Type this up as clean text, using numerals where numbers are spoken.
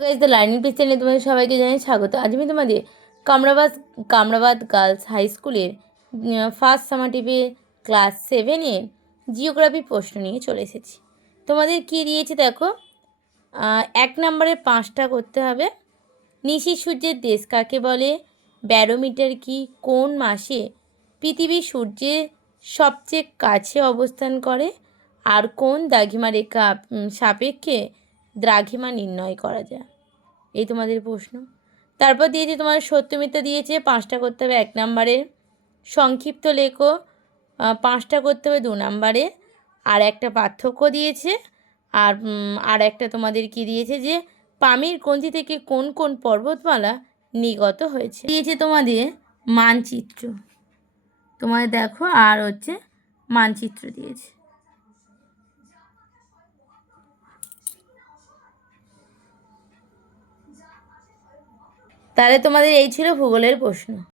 Guys the learning page চ্যানেলে তোমাদের সবাইকে জানাই স্বাগত। আজ আমি তোমাদের কামরাবাদ গার্লস হাই স্কুলের ফার্স্ট সামাটিভে ক্লাস 7-এর জিওগ্রাফি প্রশ্ন নিয়ে চলে এসেছি। তোমাদের কি দিয়েছে দেখো, 1 নম্বরে 5টা করতে হবে। নিশি সূর্যের দেশ কাকে বলে? ব্যারোমিটার কি? কোন মাসে পৃথিবী সূর্যের সবচেয়ে কাছে অবস্থান করে? আর কোন দ্রাঘিমা রেখা সাপেক্ষে দ্রাঘিমা নির্ণয় করা যায়? এই তোমাদের প্রশ্ন। তারপর দিয়েছে তোমার সত্য মিথ্যা দিয়েছে, 5টা করতে হবে 1 নম্বরে। সংক্ষিপ্ত লেখো, 5টা করতে হবে 2 নম্বরে। আর একটা পার্থক্য দিয়েছে। আর একটা তোমাদের কি দিয়েছে যে পামির গ্রন্থি থেকে কোন কোন পর্বতমালা নির্গত হয়েছে। দিয়েছে তোমাদের মানচিত্র, তোমাদের দেখো, আর হচ্ছে মানচিত্র দিয়েছে। তাহলে তোমাদের এই ছিল ভূগোলের প্রশ্ন।